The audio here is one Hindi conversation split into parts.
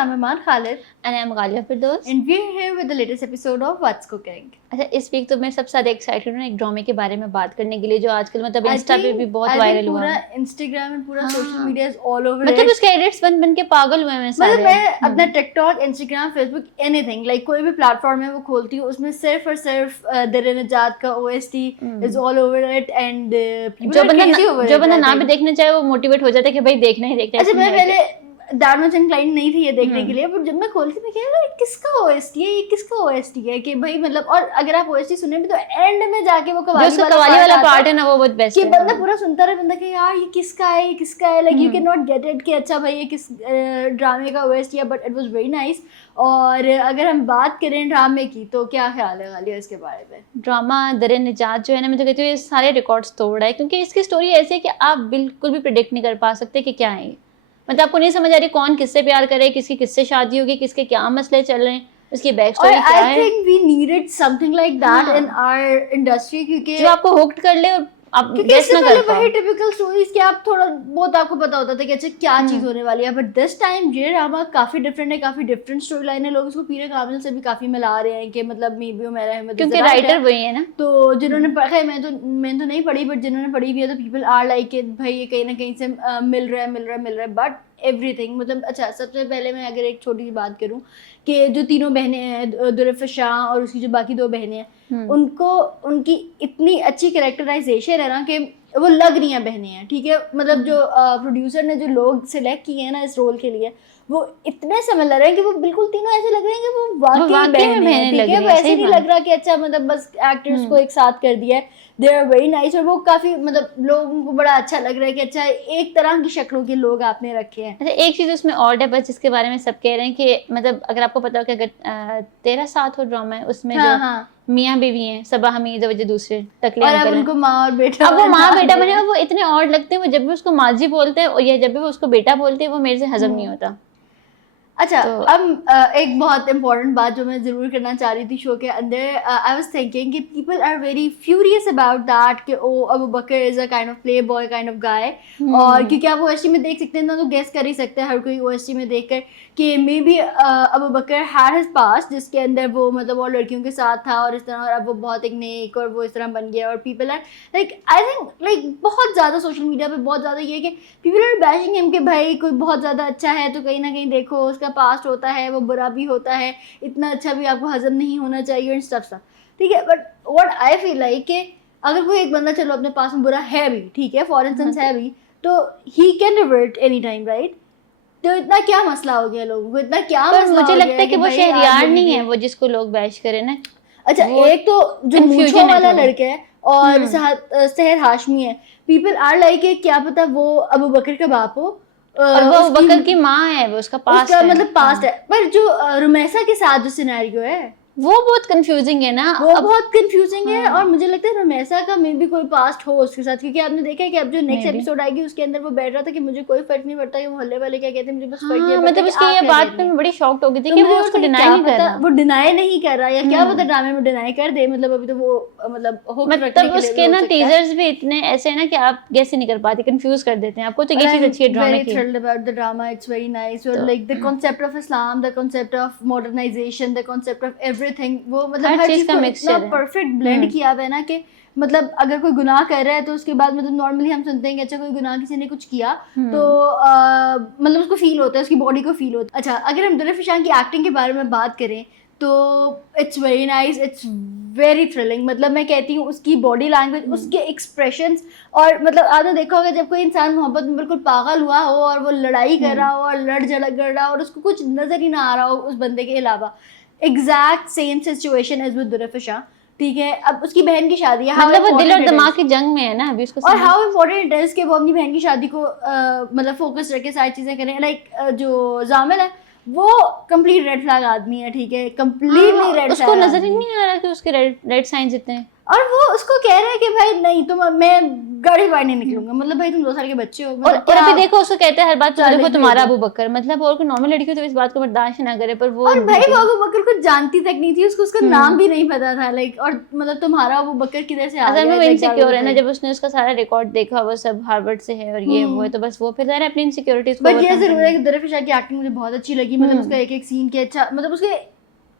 I'm Iman Khalid. And I'm Ghalia Firdaus. And we're here with the latest episode of What's Cooking. अच्छा, इस वीक तो मैं सबसे ज़्यादा एक्साइटेड हूँ एक ड्रामे के बारे में बात करने के लिए जो आजकल मतलब इंस्टा पे भी बहुत वायरल हुआ है. पूरा इंस्टाग्राम और पूरा social media is all over. मतलब उसके एडिट्स बन के पागल हुए हैं सारे. मतलब मैं अपना TikTok, Instagram, Facebook, anything like कोई भी प्लेटफॉर्म है वो खोलती हूँ, उसमें सिर्फ और सिर्फ दरे नजात का OST is all over it. And जो बंदा ना भी देखना चाहे वो मोटिवेट हो जाता है कि भाई देखना ही देखना है. अच्छा, मैं पहले दैट मच इंक्लाइंड नहीं थी ये देखने के लिए, पर जब मैं खोलती मैं कह किसका OST है, ये किसका OST है कि भाई मतलब. और अगर आप OST सुने भी तो एंड में जाके वो कवाली वाला पार्ट है ना वो बहुत बेस्ट है कि बंदा पूरा सुनता रहे, बंदा कहे यार ये किसका है, ये किसका है. Like you can not get it कि अच्छा भाई ये किस ड्रामे का OST है, but it was very nice. और अगर हम बात करें ड्रामे की तो क्या ख्याल है गालिया इसके बारे में? ड्रामा दरे निजात जो है ना, मैं तो कहती हूँ ये सारे रिकॉर्ड्स तोड़ रहा है, क्योंकि इसकी स्टोरी ऐसी है कि आप बिल्कुल भी प्रेडिक्ट नहीं कर पा सकते कि क्या है. मतलब आपको नहीं समझ आ रही कौन किससे प्यार करे, किसकी किससे शादी होगी, किसके क्या मसले चल रहे हैं, उसकी बैक स्टोरी क्या है. I think we needed something like that in our industry, क्योंकि जो आपको हुक्ड कर ले और आप गेस ना कर पाओ. वही टिपिकल स्टोरीज कि आप थोड़ा बहुत आपको पता होता था कि अच्छा क्या चीज होने वाली है. बट दिस टाइम ये ड्रामा काफी डिफरेंट है, काफी डिफरेंट स्टोरी लाइन है. लोग इसको पीरे कामिल से भी काफी मिला रहे हैं कि मतलब मे बी मेरा है, क्योंकि राइटर वही है ना. तो जिन्होंने पढ़ा है, मैंने तो नहीं पढ़ी, बट जिन्होंने पढ़ी भी है तो पीपल आर लाइक इट भाई ये कहीं ना कहीं से मिल रहा है. बट एवरीथिंग मतलब अच्छा, सबसे पहले मैं अगर एक छोटी सी बात करूं कि जो तीनों बहनें हैं, दुरफ़ा शाह और उसकी जो बाकी दो बहनें हैं, उनको उनकी इतनी अच्छी कैरेक्टराइजेशन है ना कि वो लग रही हैं बहनें हैं. ठीक है, मतलब जो प्रोड्यूसर ने जो लोग सिलेक्ट किए हैं ना इस रोल के लिए, वो इतने सिमिलर हैं कि वो बिल्कुल तीनों ऐसे लग रहे हैं कि वो वाकई बहनें हैं. ठीक है, वो ऐसे नहीं लग रहा कि अच्छा मतलब बस एक्टर्स को एक साथ कर दिया है. They are very nice. और वो काफी मतलब लोगों को बड़ा अच्छा लग रहा है कि अच्छा एक तरह की शक्लों के लोग आपने रखे हैं. अच्छा, एक चीज उसमें और है बस जिसके बारे में सब कह रहे हैं कि मतलब अगर आपको पता हो कि अगर 13 साथ हो ड्रामा है उसमें जो मियाँ बीवी हैं, सबा हमीद और दूसरे तकलीफ, और अब उनको माँ और बेटा, अब वो माँ बेटा बने, वो इतने और लगते हैं. वो जब भी उसको माजी बोलते हैं और या जब भी वो उसको बेटा बोलते हैं वो मेरे से हजम नहीं होता. अच्छा, तो अब एक बहुत इंपॉर्टेंट बात जो मैं ज़रूर करना चाह रही थी शो के अंदर, आई वाज थिंकिंग कि people are very furious about that कि oh Abu Bakar is a kind of playboy kind of guy. और क्योंकि आप OST में देख सकते हैं ना, तो गेस कर ही सकते हैं हर कोई OST में देखकर कि may be Abu Bakr had his past जिसके अंदर वो मतलब और लड़कियों के साथ था और इस तरह, और अब वो बहुत एक नेक और वो इस तरह बन गया. और people are like I think like बहुत ज़्यादा सोशल मीडिया पे बहुत ज़्यादा ये कि पीपल आर बैशिंग हिम कि भाई कोई बहुत ज़्यादा अच्छा है तो कहीं ना कहीं देखो उसका पास्ट होता है, वो बुरा भी होता है, इतना अच्छा भी आपको हजम नहीं होना चाहिए और स्टफ. ठीक है, but what I feel like कि अगर कोई एक बंदा चलो अपने पास में बुरा है भी, ठीक है, फॉर इंस्टेंस है भी, तो he can revert any time, right? तो इतना क्या मसला हो गया लोगों को, इतना क्या मसला मुझे लगता है कि वो शहरियार नहीं है वो जिसको लोग बैश करे ना. अच्छा, एक तो जो मूंछों वाला लड़का है और सहर हाशमी है, पीपल आर लाइक क्या पता वो अबू बकर का बाप हो और वो अबू बकर की माँ है, वो उसका पास्ट है, मतलब पास्ट है. पर जो रुमैसा के साथ जो सिनेरियो है वो बहुत कंफ्यूजिंग है ना, वो बहुत कंफ्यूजिंग है. और मुझे लगता है रुमैसा का मे भी कोई पास्ट हो उसके साथ, क्योंकि आपने देखा है कि अब जो नेक्स्ट एपिसोड आएगी उसके अंदर वो बैठ रहा था कि मुझे कोई फर्क नहीं पड़ता कि मोहल्ले वाले क्या कहते हैं, मुझे बस फर्क है. मतलब उसकी ये बात पे मैं बड़ी शॉक्ड हो गई थी कि वो उसको डिनाई नहीं कर रहा. वो डिनाई नहीं कर रहा, या क्या पता ड्रामे में डिनाई कर दे. मतलब अभी तो वो मतलब उसके ना टीजर्स भी इतने ऐसे हैं ना कि आप गेस ही नहीं कर पाते, कंफ्यूज कर देते हैं आपको. तो ये चीज अच्छी है ड्रामे की. thrilled about the drama, it's very nice. और like the concept of Islam, the concept of modernization, the concept of everything, वो मतलब हर चीज का मिक्सचर है, परफेक्ट ब्लेंड किया हुआ है ना कि मतलब अगर कोई गुनाह कर रहा है तो उसके बाद मतलब नॉर्मली हम सुनते हैं कि अच्छा कोई गुनाह किसी ने कुछ किया तो मतलब उसको फील होता है, उसकी बॉडी को फील होता है. अच्छा, अगर हम दुरफ़ा शाह की एक्टिंग के बारे में बात करें तो it's very nice, it's very thrilling. मतलब मैं कहती हूँ उसकी बॉडी लैंग्वेज, उसके एक्सप्रेशंस, और मतलब आपने देखा होगा जब कोई इंसान मोहब्बत में बिल्कुल पागल हुआ हो और वो लड़ाई कर रहा हो और लड़ झगड़ कर रहा हो और उसको कुछ नज़र ही ना आ रहा हो उस बंदे के अलावा, exact same situation as with Durfa Shah. ठीक है, अब उसकी बहन की शादी है, मतलब वो दिल और दिमाग की जंग में है ना अभी उसको. और हाउ इम्पोर्टेंट इट इज कि वो अपनी बहन की शादी को मतलब फोकस रख के सारी चीजें करें. लाइक जो जामिल है वो कंप्लीट रेड फ्लैग आदमी है. ठीक है, कंप्लीटली रेड. उसको नजर ही नहीं आ रहा कि उसके रेड साइंस इतने हैं. और वो उसको कह रहा है कि भाई नहीं मैं गाड़ी बाहर नहीं निकलूंगा, मतलब भाई तुम 2 साल के बच्चे हो, और अभी देखो उसको कहता है हर बात चालीस देखो भी तुम्हारा हो। अबू बकर, मतलब और कोई नॉर्मल लड़की हो तो इस बात को बर्दाश्त ना करे, पर वो और भाई वो अबू बकर को जानती तक नहीं थी, उसको उसका नाम भी नहीं पता था लाइक, और मतलब तुम्हारा अबू बकर किधर से आ असल में गया, वो इनसिक्योर है ना, जब उसने उसका सारा रिकॉर्ड देखा वो सब हार्वर्ड से है और ये वो है, तो बस वो फिर ज़ाहिर है अपनी इनसिक्योरिटीज को बट ये overcome जरूर है करना कि दरफिशा की एक्टिंग मुझे बहुत अच्छी लगी, मतलब उसका एक एक सीन के अच्छा, मतलब उसके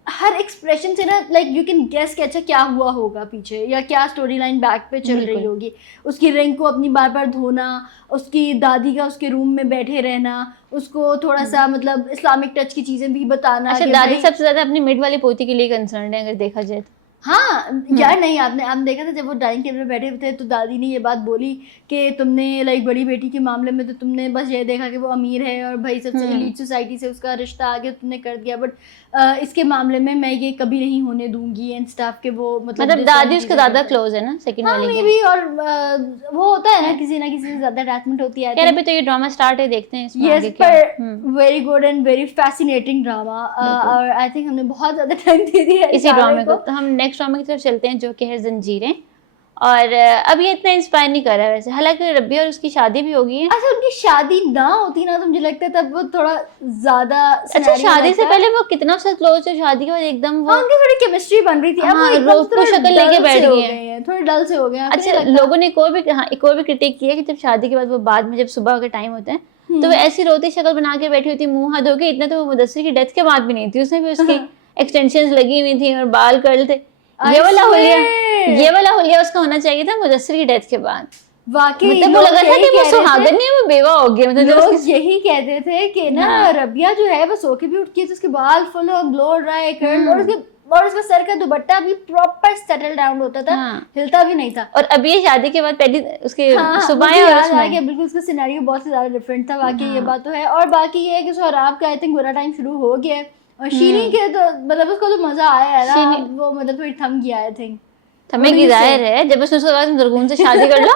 हर एक्सप्रेशन से ना लाइक यू कैन गेस कि अच्छा क्या हुआ होगा पीछे, या क्या स्टोरी लाइन बैक पे चल रही होगी। उसकी रिंग को अपनी बार बार धोना, उसकी दादी का उसके रूम में बैठे रहना, उसको थोड़ा सा मतलब इस्लामिक टच की चीजें भी बताना। अच्छा कि दादी भाई- सबसे ज्यादा अपनी मिड वाली पोती के लिए कंसर्न है अगर देखा जाए तो। हाँ यार नहीं, आपने देखा था जब वो डाइनिंग टेबल पे बैठे हुए थे तो दादी ने ये बात बोली कि तुमने लाइक बड़ी बेटी के मामले में तो तुमने बस ये देखा कि वो अमीर है और भाई सबसे एलीट सोसाइटी से उसका रिश्ता आगे तुमने कर दिया, बट इसके मामले में मैं ये कभी नहीं होने दूंगी एंड स्टाफ के वो मतलब दादी उसके ज्यादा क्लोज है ना सेकंड हाँ वाली मे के। भी, और वो होता है ना किसी से ज्यादा अटैचमेंट होती है। खैर अभी तो ये ड्रामा स्टार्ट है, देखते हैं इसमें यस आगे क्या। पर very good and very fascinating drama, और आई थिंक हमने बहुत ज्यादा टाइम दे दिया है इसी ड्रामे को। तो हम नेक्स्ट ड्रामे की तरफ चलते हैं जो कि है जंजीरें। और अब ये इतना इंस्पायर नहीं कर रहा है वैसे, हालांकि रब्बी और उसकी शादी भी हो गई है। अच्छा उनकी शादी ना होती ना तो मुझे लगता है तब वो थोड़ा ज्यादा अच्छा शादी से पहले वो कितना सा क्लोज है, शादी के बाद एकदम वो हाँ उनकी थोड़ी केमिस्ट्री बन रही थी। अब वो हाँ, एकदम रोज को थोड़ा शक्ल dull लेके बैठ से हो गई गए है। हैं, थोड़े डल से हो गए हैं। अच्छा लोगों ने एक और भी क्रिटिक किया कि जब शादी के बाद वो बाद में जब सुबह का टाइम होता है तो वो ऐसी रोती शक्ल बना के बैठी होती, मुंह हाथ धो के, इतना तो वो मुदस्सिर की डेथ के बाद भी नहीं थी, उसमें भी उसकी एक्सटेंशंस लगी हुई थी और बाल कर्ल थे। ये वाला हुलिया उसका होना चाहिए था मुदस्सिर की डेथ के बाद। वाकई मतलब वो लगा था कि वो सुहागन नहीं है, वो बेवा हो गया। मतलब लोग यही कहते थे कि ना रबिया जो है वो सो के भी उठती है तो उसके बाल फुल ग्लो रहा है कर्ल, और उसका सर का दुपट्टा भी प्रॉपर सेटल डाउन होता था, हिलता भी नहीं था। और अभी ये शादी के बाद पहली उसके सुबह याद आ गया बिल्कुल, उसका सिनेरियो बहुत ही ज्यादा डिफरेंट था। बाकी ये बात तो है, और बाकी ये है कि सोहराब का आई थिंक बुरा टाइम शुरू हो गया है, और शीनी के तो मतलब उसको तो मजा आया है ना, वो मतलब थोड़ी थम गया आई थिंक। थमेगी जाहिर है जब उसने उसके बाद दुर्गुन से शादी कर लो।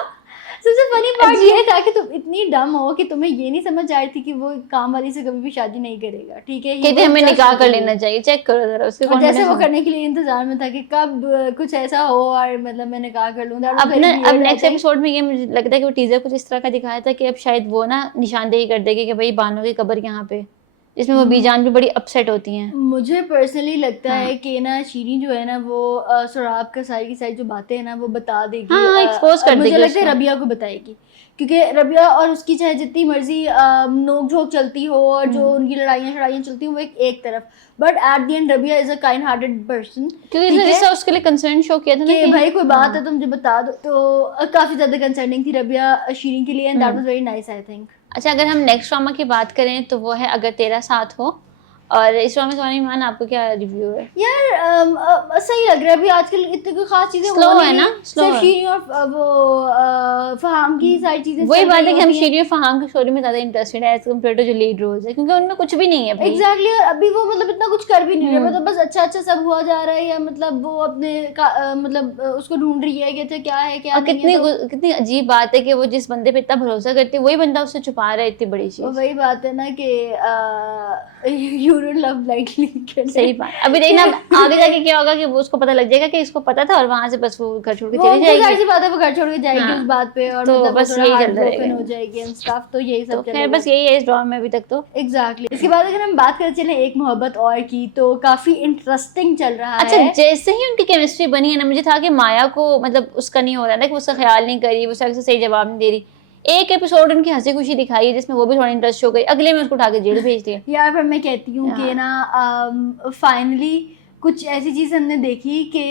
सबसे फनी पार्ट ये था कि तुम इतनी डम हो कि तुम्हें ये नहीं समझ आ रही थी कि वो काम वाली से कभी भी शादी नहीं करेगा, ठीक है, कहते हमें निकाह कर लेना चाहिए, चेक करो जरा उसके और जैसे वो करने के लिए इंतजार में था कि कब कुछ ऐसा हो और मतलब मैं निकाह कर लूं। अब नेक्स्ट एपिसोड में ये मुझे लगता है कि वो टीजर कुछ इस तरह का दिखाया था कि अब शायद वो ना निशानदेही कर देगी कि भाई बानो की कब्र यहाँ पे, जिसमें वो बीजान भी बड़ी अपसेट होती हैं। मुझे पर्सनली लगता है कि ना शीरी जो है ना वो सोहराब का सारी की सारी जो बातें हैं ना वो बता देगी, एक्सपोज कर देगी। मुझे लगता है रबिया को बताएगी, क्योंकि रबिया और उसकी चाहे जितनी मर्जी नोक झोंक चलती हो और जो उनकी लड़ाइयाँ चलती हो वो एक तरफ, but at the end Rabia is a kind hearted person, क्योंकि उसके लिए कंसर्न शो किया था ना कि भाई कोई बात है तो मुझे बता दो, तो काफी ज्यादा कंसर्निंग थी रबिया शीरी के लिए, and that was very nice I think. अच्छा अगर हम नेक्स्ट ड्रामा की बात करें तो वो है अगर तेरा साथ हो, और इस ड्रामा के बारे में आपको क्या रिव्यू है? यार सही लग रहा है, अभी आजकल इतनी कोई खास चीजें स्लो है ना, स्लो है। शीरी और वो फहाम की सारी चीजें वही बात है कि हम शीरी और फहाम की स्टोरी में ज्यादा इंटरेस्टेड है एज कम्पेयर टू जो लीड रोल्स है, क्योंकि उनमें कुछ भी नहीं है भाई। एग्जैक्टली, और अभी वो मतलब इतना कुछ कर भी नहीं रहे, मतलब बस अच्छा सब हुआ जा रहा है, या मतलब वो अपने मतलब उसको ढूंढ रही है कि अच्छा क्या है क्या नहीं है। कितनी अजीब बात है कि वो जिस बंदे पे इतना भरोसा करती है वही बंदा उससे छुपा रहा है इतनी बड़ी चीज। वही बात है ना कि यू डोंट लव लाइकली। सही बात। अभी देखना आगे जाके क्या होगा कि वो उसको पता लग जाएगा कि इसको पता था, और वहां से बस वो घर छोड़ के चली जाएगी। ऐसी बात है वो घर छोड़ के जाएगी उस बात पे, और तो मतलब बस यही चलता रहेगा, हो जाएगी एंड स्टफ, तो यही सब खैर बस यही है इस ड्रामा में अभी तक तो। एग्जैक्टली। इसके बाद अगर हम बात करें चले एक मोहब्बत और की, तो काफी इंटरेस्टिंग चल रहा है। अच्छा जैसे ही उनकी केमिस्ट्री बनी है ना, मुझे था कि माया को मतलब उसका नहीं हो रहा था कि उसका ख्याल नहीं करी, वो सही जवाब नहीं दे रही। एक एपिसोड उनकी हंसी खुशी दिखाई है जिसमें वो भी थोड़ा इंटरेस्ट शो करी, अगले में उसको उठा के जेल भेज दिया। यार पर मैं कहती हूँ कि ना फाइनली कुछ ऐसी चीज हमने देखी कि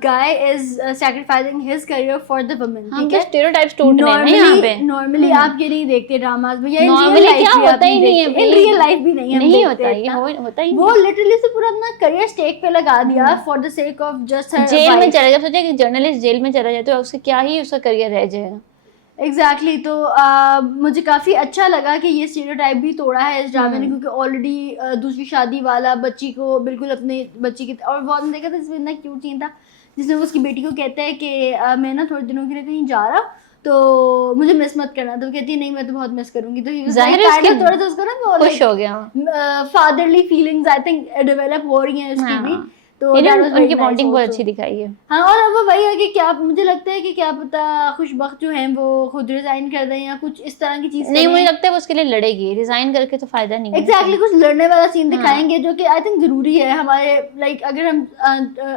guy is sacrificing his career for the women. ठीक है, स्टीरियोटाइप्स टूट रहे हैं यहाँ पे। नॉर्मली आप ये नहीं देखते ड्रामास में, या नॉर्मली क्या होता ही नहीं है, इन रियल लाइफ भी नहीं होता है, होता ही वो लिटरली से पूरा अपना करियर स्टेक पे लगा दिया for the sake of just jail में चला गया। सोचा कि जर्नलिस्ट जेल में चला जाए तो उससे क्या ही उसका करियर रह जाएगा। एग्जैक्टली तो मुझे काफ़ी अच्छा लगा कि ये स्टीरियोटाइप भी तोड़ा है इस ड्रामे ने, क्योंकि ऑलरेडी दूसरी शादी वाला बच्ची को बिल्कुल अपने बच्ची की, और बहुत देखा था इसमें इतना क्यूट सीन था जिसमें वो उसकी बेटी को कहता है कि मैं ना थोड़े दिनों के लिए कहीं जा रहा तो मुझे मिस मत करना, तो वो कहती है नहीं मैं तो बहुत मिस करूंगी, तो थोड़ा सा उसको ना खुश हो गया, fatherly feelings I think develop हो रही हैं उसकी भी, तो that was very उनकी nice बॉन्डिंग बहुत also. अच्छी दिखाई है। हाँ, और अब वो वही है कि क्या मुझे लगता है कि क्या पता खुशबख्त जो हैं वो खुद रिजाइन कर दें या कुछ इस तरह की चीज नहीं, मुझे लगता है वो उसके लिए लड़ेगी, रिजाइन करके तो फायदा नहीं है। एग्जैक्टली कुछ लड़ने वाला सीन हाँ। दिखाएंगे जो कि आई थिंक जरूरी है हमारे लाइक अगर हम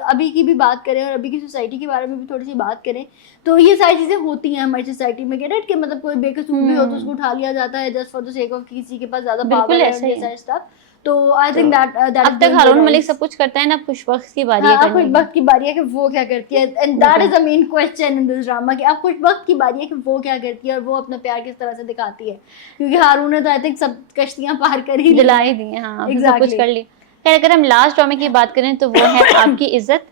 अभी की भी बात करें और अभी की सोसाइटी के बारे में भी थोड़ी सी बात करें तो ये सारी चीजें होती हैं हमारी सोसाइटी में कि मतलब कोई बेकसूर भी हो तो उसको उठा लिया जाता है just for the sake of किसी के पास ज्यादा पावर है और ये सारी स्टफ। तो आई थिंक दैट अब तक हारून मलिक सब कुछ करता है ना, खुशबख्त की बारी है करने की। खुशबख्त की बारी है कि वो क्या करती है and that is the main question in this drama कि अब खुशबख्त की बारी है कि वो क्या करती है और वो अपना प्यार किस तरह से दिखाती है क्योंकि हारून ने तो आई थिंक सब कश्तियां पार कर ही दिला ही दी। हाँ, सब कुछ कर ली। खैर अगर हम लास्ट ड्रामे की बात करें तो वो है आपकी इज्जत।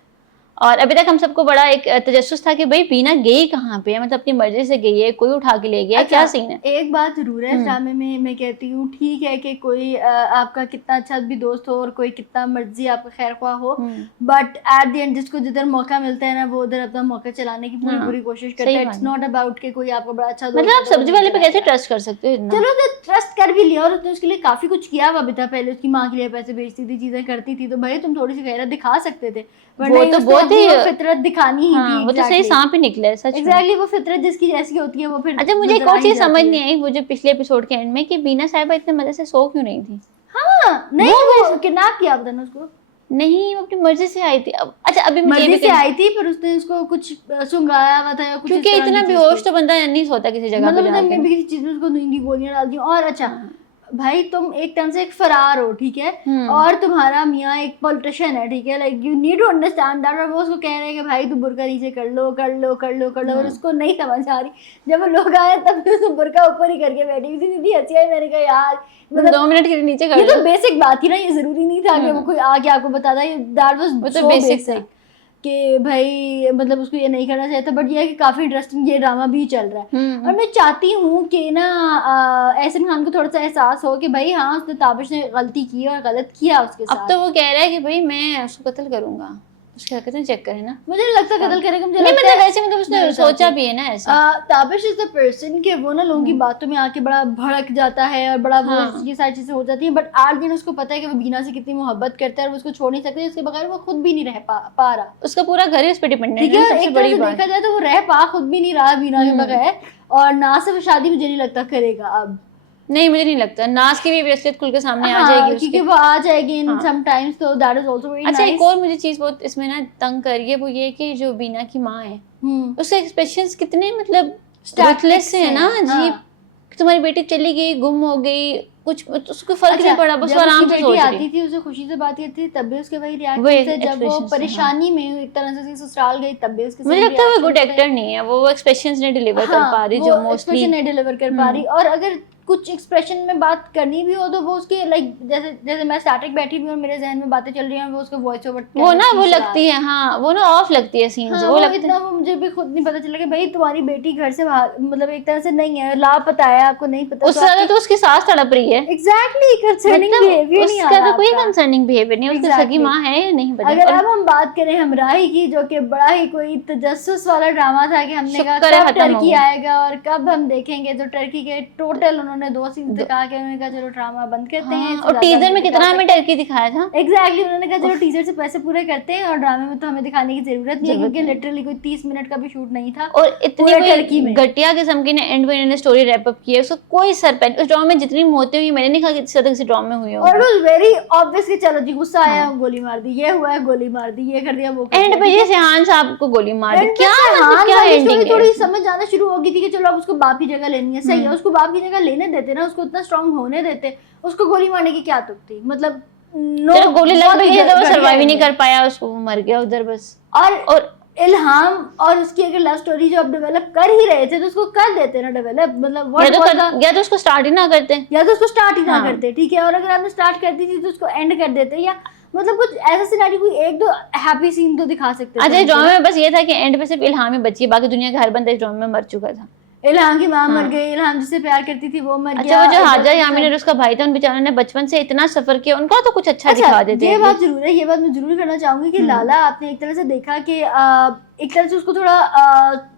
और अभी तक हम सबको बड़ा एक तजस्सुस था कि भाई बीना गई कहाँ पे है, मतलब अपनी मर्जी से गई है, कोई उठा के ले गया, क्या सीन है। एक बात जरूर है इस ड्रामे में मैं कहती हूँ ठीक है कि कोई आपका कितना अच्छा भी दोस्त हो और कोई कितना मर्जी आपका खैर ख्वाह हो बट एट द एंड जिसको जिधर मौका मिलता है ना वो उधर अपना मौका चलाने की पूरी कोशिश करता है। इट्स नॉट अबाउट कि कोई आपका बड़ा अच्छा दोस्त मतलब आप सब्जी वाले पे कैसे ट्रस्ट कर सकते हो। चलो ट्रस्ट कर भी लिया और उसने उसके लिए काफी कुछ किया हुआ भी था, पहले उसकी माँ के लिए पैसे भेजती थी, चीजें करती थी, तो भाई तुम थोड़ी सी गैरत दिखा सकते थे। वो तो बहुत ही फितरत दिखानी ही थी। वो तो सही सांप ही निकला है सच। एग्जैक्टली वो फितरत जिसकी जैसी होती है वो फिर। अच्छा मुझे एक और चीज समझ नहीं आई वो जो पिछले एपिसोड के एंड में कि बीना साहिबा इतने मजे से सो क्यों नहीं थी। हाँ नहीं वो किडनैप किया था ना उसको। नहीं वो अपनी मर्जी से आई थी। अच्छा अभी मर्जी से आई थी पर उसने उसको कुछ सुंगाया हुआ था या कुछ, क्योंकि इतना बेहोश तो बंदा नहीं सोता किसी जगह पे जाके, मतलब किसी चीज में उसको नींद की गोलियां डाल दी। और अच्छा भाई तुम एक तरह से एक फरार हो ठीक है और तुम्हारा मियाँ एक पॉलिटिशियन है ठीक है, like you need to understand that. और वो उसको कह रहे हैं कि भाई तुम बुर्का नीचे कर लो कर लो कर लो कर लो और उसको नहीं समझ आ रही। जब वो लोग आए तब उसको बुर्का ऊपर ही करके बैठी हुई थी, दीदी अच्छी आई। मैंने कहा यार मतलब 2 मिनट के नीचे कर ये तो बेसिक बात थी ना, ये जरूरी नहीं था कि वो कोई आके आपको बताता। दैट वाज सो बेसिक कि भाई मतलब उसको ये नहीं करना चाहिए था। बट ये है कि काफी इंटरेस्टिंग ये ड्रामा भी चल रहा है और मैं चाहती हूँ कि ना एहसान खान को थोड़ा सा एहसास हो कि भाई हाँ उसने ताबिश ने गलती की और गलत किया उसके साथ। अब तो वो कह रहा है कि भाई मैं उसको कत्ल करूंगा, उसकी हरकतें चेक करें ना। मुझे नहीं लगता कत्ल करेगा, मुझे नहीं लगता है वैसे मतलब उसने सोचा भी है ना ऐसा। ताबिश इज द पर्सन कि वो ना लोगों की बातों में आके बड़ा भड़क जाता है और बड़ा वो ये सारी चीजें हो जाती हैं। बट आज दिन उसको पता है कि वो बीना से कितनी मोहब्बत करता है और वो उसको छोड़ नहीं सकते, उसके बगैर वो खुद भी नहीं रह पा रहा। उसका पूरा घर ही उस पर डिपेंडेंट है। सबसे बड़ी बात देखा जाए तो वो रह पा खुद भी नहीं रहा बीना के बगैर और ना से वो शादी मुझे नहीं लगता करेगा अब। नहीं मुझे नहीं लगता नाज की भी असलियत खुल के सामने आ जाएगी क्योंकि वो आ जाएगी इन सम टाइम्स, तो that is also very nice. अच्छा एक और मुझे चीज बहुत इसमें ना तंग कर रही है वो ये कि जो बीना की माँ है उसके एक्सप्रेशंस कितने मतलब रूथलेस है ना जी। तुम्हारी बेटी चली गई, गुम हो गई, कुछ उसको फर्क नहीं पड़ा, बस आराम से सोच रही आती थी, उसे खुशी से बात करती थी तब भी उसके वही रिएक्शन थे। जब वो परेशानी में एक तरह से ससुराल गई तब भी उसके मुझे लगता है वो गुड एक्टर नहीं है, वो एक्सप्रेशंस नहीं डिलीवर कर पा रही जो मोस्टली नहीं डिलीवर कर पा रही। और अगर कुछ एक्सप्रेशन में बात करनी भी हो तो वो उसके लाइक जैसे मैं स्टैटिक बैठी हुई और मेरे जहन में बातें चल रही हैं वो उसका वॉइस ओवर वो ना वो लगती है हाँ वो ना ऑफ लगती है सीन से। वो लगता है वो मुझे भी खुद नहीं पता चला कि भाई तुम्हारी बेटी घर से मतलब एक तरह से नहीं है, लापता है, आपको नहीं पता। उससे ज्यादा तो उसकी सास तड़प रही है। एग्जैक्टली कंसर्निंग बिहेवियर नहीं आ रहा। उसका तो कोई कंसर्निंग बिहेवियर नहीं, उसकी सगी माँ है या नहीं पता। अगर अब हम बात करें हमराही की जो कि बड़ा ही कोई तजस्सुस वाला ड्रामा था कि हमने कहा कब टर्की आएगा और कब हम देखेंगे, तो टर्की के टोटल उन्होंने 2 सीन कहा उन्होंने कहा चलो ड्रामा बंद करते हैं। और टीजर में कितना हमें टर्की दिखाया था। एग्जैक्टली उन्होंने कहा चलो टीजर से पैसे पूरे करते हैं और ड्रामे में तो हमें दिखाने की जरूरत नहीं है क्योंकि लिटरली कोई 30 मिनट का भी शूट नहीं था। और इतनी घटिया किस्म की एंड में इन्होंने स्टोरी रैप अप की है, उसका कोई सरपंच उस ड्रामे में जितनी मौतें हुई मैंने नहीं कहा कि किसी ड्रामे में हुई हो। और इट वाज वेरी ऑब्वियस कि चलो जी गुस्सा आया गोली मार दी, ये हुआ है गोली मार दी, ये कर दिया वो कर एंड पे ये सेहान साहब को गोली मार दी। क्या मतलब क्या एंडिंग है। थोड़ी समझ आना शुरू हो गई थी कि चलो अब उसको बाप की जगह लेनी है, सही है उसको बाप की जगह लेने देते ना, उसको इतना स्ट्रांग होने देते, उसको गोली मारने की क्या तुक थी। मतलब चलो गोली लग गई तो वो सर्वाइव ही नहीं कर पाया, उसको मर गया उधर बस। और इल्हाम और उसकी अगर लव स्टोरी जो अब डेवलप कर ही रहे थे तो उसको कर देते ना डेवलप, मतलब या तो उसको स्टार्ट ही ना करते ना करते ठीक है। और अगर आपने स्टार्ट कर दी थी तो उसको एंड कर देते या मतलब कुछ ऐसा सिनेरियो कोई एक दो हैप्पी सीन तो दिखा सकते थे। अच्छा ड्रामे में बस ये था कि एंड पे सिर्फ इल्हाम ही बची, बाकी दुनिया का हर बंदा इस ड्रामे में मर चुका था। इल्हाम की माँ मर गई, इल्हाम जिससे प्यार करती थी वो मर गया। अच्छा वो जो हाजा यामीन और उसका भाई था उन बेचारों ने बचपन से इतना सफर किया, उनका तो कुछ अच्छा दिखा देते। ये बात जरूर है, ये बात मैं जरूर करना चाहूंगी कि लाला आपने एक तरह से देखा कि एक तरह से उसको थोड़ा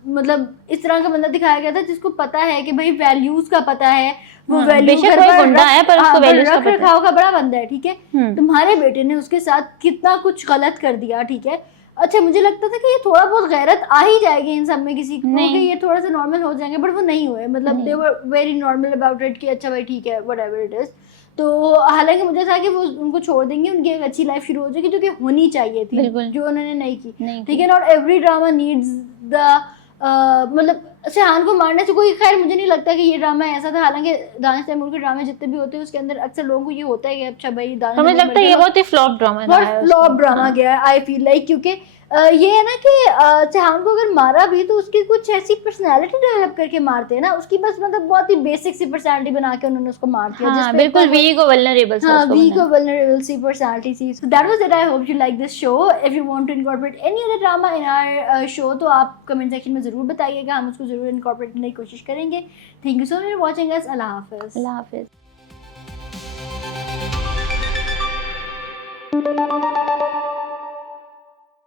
मतलब इस तरह का बंदा दिखाया गया था जिसको पता है कि भाई वैल्यूज का पता है, वो हाँ, वैल्यू बेशक कोई गुंडा है पर उसको values का रख पता है। रखाव का बड़ा बंदा है, ठीक है। हम्म। तुम्हारे बेटे ने उसके साथ कितना कुछ गलत कर दिया, ठीक है। अच्छा मुझे लगता था कि ये थोड़ा बहुत गैरत आ ही जाएगी इन सब में किसी को, नहीं। कि ये थोड़ा सा नॉर्मल हो जाएंगे, बट वो नहीं हुए, मतलब they were very normal about it कि अच्छा भाई ठीक है व्हाटएवर इट इज। तो हालांकि मुझे था कि वो उनको छोड़ देंगे, उनकी एक अच्छी लाइफ शुरू हो जाएगी जो कि होनी चाहिए थी, बिल्कुल। जो उन्होंने नहीं की, नहीं ठीक है। Not every drama needs the मतलब सेहान को मारने से कोई, खैर मुझे नहीं लगता कि ये ड्रामा ऐसा था। हालांकि दानिश तैमूर के ड्रामे जितने भी होते हैं उसके अंदर अक्सर लोगों को ये होता है कि अच्छा भाई दानिश तो मुझे तैमूर लगता है ये बहुत ही फ्लॉप ड्रामा बहुत फ्लॉप ड्रामा गया है, आई फील लाइक। क्योंकि ये है ना कि सेहान को अगर मारा भी तो उसकी कुछ ऐसी पर्सनालिटी डेवलप करके मारते हैं ना, उसकी बस मतलब बहुत ही बेसिक सी पर्सनालिटी बना के उन्होंने उसको मार दिया, हाँ, जिसपे बिल्कुल वीक और वल्नरेबल सा हाँ उसको वीक बनाया। और वल्नरेबल सी पर्सनालिटी थी। So that was it. I hope you like this show. If you want to incorporate any other drama in our show तो आप कमेंट सेक्शन में जरूर बताइएगा, हम उसको जरूर इनकॉर्पोरेट करने की कोशिश करेंगे। Thank you so much for watching us. Allah Hafiz. Allah Hafiz.